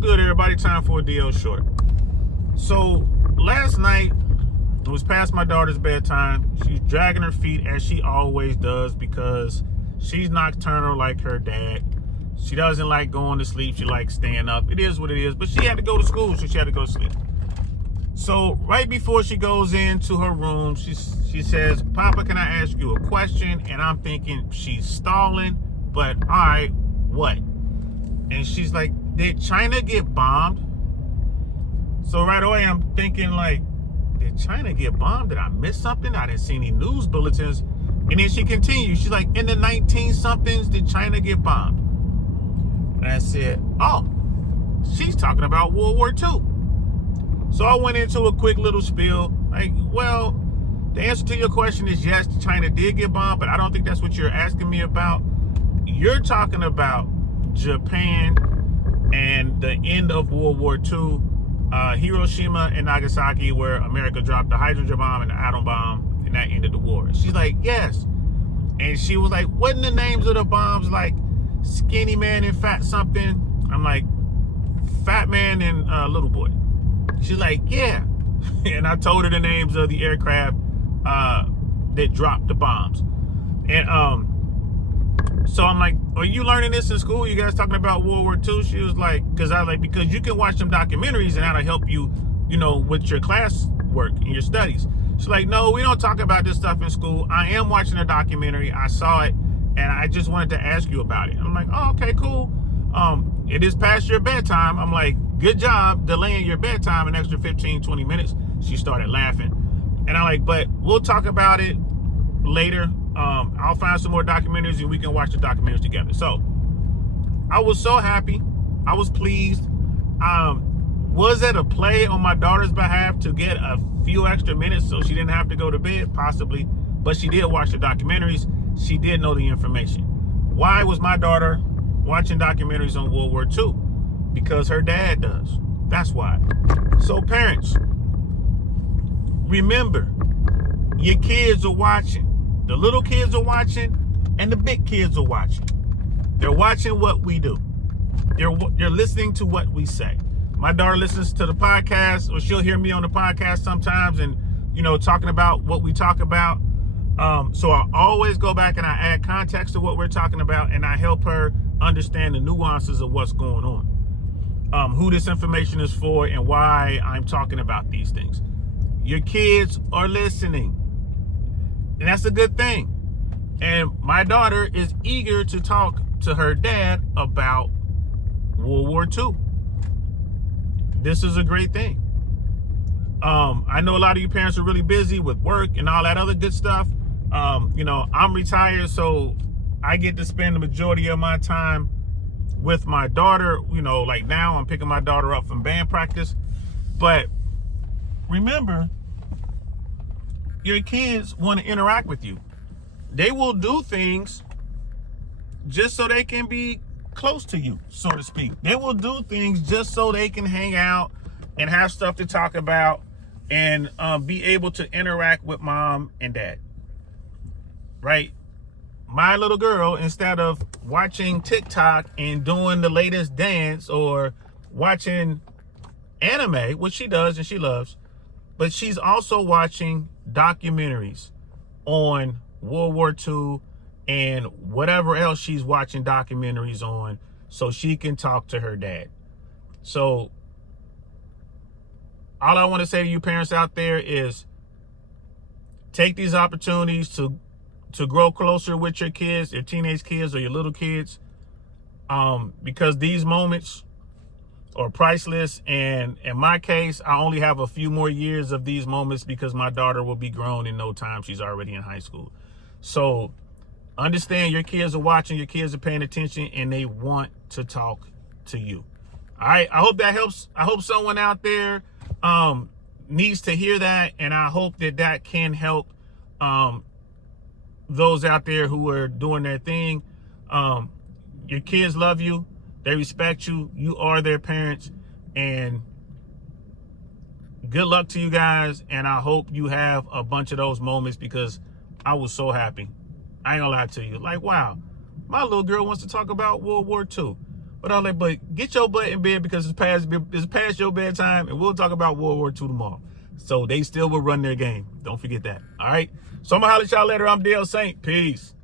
good, everybody? Time for a DL Short. So last night, it was past my daughter's bedtime. She's dragging her feet as she always does because she's nocturnal like her dad. She doesn't like going to sleep. She likes staying up. It is what it is. But she had to go to school, so she had to go to sleep. So right before she goes into her room, she says, "Papa, can I ask you a question?" And I'm thinking she's stalling, but all right, what? And she's like, "Did China get bombed?" So right away I'm thinking like, did China get bombed? Did I miss something? I didn't see any news bulletins. And then she continues. She's like, in the 19-somethings, did China get bombed? And I said, oh, she's talking about World War II. So I went into a quick little spiel. Like, well, the answer to your question is yes, China did get bombed, but I don't think that's what you're asking me about. You're talking about Japan and the end of World War II, Hiroshima and Nagasaki, where America dropped the hydrogen bomb and the atom bomb, and that ended the war. She's like, yes. And she was like, wasn't the names of the bombs like Skinny Man and Fat something? I'm like, Fat Man and Little Boy. She's like, yeah. And I told her the names of the aircraft that dropped the bombs. And so I'm like, are you learning this in school? You guys talking about World War II? She was like, because you can watch some documentaries and that'll help you, with your class work and your studies. She's like, no, we don't talk about this stuff in school. I am watching a documentary. I saw it and I just wanted to ask you about it. I'm like, oh, okay, cool. It is past your bedtime. I'm like, good job delaying your bedtime an extra 15, 20 minutes. She started laughing. And I'm like, but we'll talk about it later. I'll find some more documentaries and we can watch the documentaries together. So I was so happy. I was pleased. Was it a play on my daughter's behalf to get a few extra minutes so she didn't have to go to bed? Possibly. But she did watch the documentaries. She did know the information. Why was my daughter watching documentaries on World War II? Because her dad does. That's why. So parents, remember, your kids are watching. The little kids are watching and the big kids are watching. They're watching what we do. They're listening to what we say. My daughter listens to the podcast, or she'll hear me on the podcast sometimes and, talking about what we talk about. So I always go back and I add context to what we're talking about and I help her understand the nuances of what's going on. Who this information is for and why I'm talking about these things. Your kids are listening. And that's a good thing. And my daughter is eager to talk to her dad about World War II. This is a great thing. I know a lot of you parents are really busy with work and all that other good stuff. I'm retired, so I get to spend the majority of my time with my daughter. Like now I'm picking my daughter up from band practice. But remember, your kids want to interact with you. They will do things just so they can be close to you, so to speak. They will do things just so they can hang out and have stuff to talk about and be able to interact with mom and dad. Right? My little girl, instead of watching TikTok and doing the latest dance or watching anime, which she does and she loves, but she's also watching documentaries on World War II and whatever else she's watching documentaries on so she can talk to her dad. So all I want to say to you parents out there is take these opportunities to grow closer with your kids, your teenage kids or your little kids, because these moments are priceless. And in my case, I only have a few more years of these moments because my daughter will be grown in no time. She's already in high school. So understand your kids are watching, your kids are paying attention, and they want to talk to you. All right. I hope that helps. I hope someone out there needs to hear that. And I hope that can help those out there who are doing their thing. Your kids love you. They respect you. You are their parents. And good luck to you guys. And I hope you have a bunch of those moments because I was so happy. I ain't gonna lie to you. Like, wow, my little girl wants to talk about World War II. But get your butt in bed because it's past your bedtime, and we'll talk about World War II tomorrow. So they still will run their game. Don't forget that. All right. So I'm gonna holler at y'all later. I'm Dale Saint. Peace.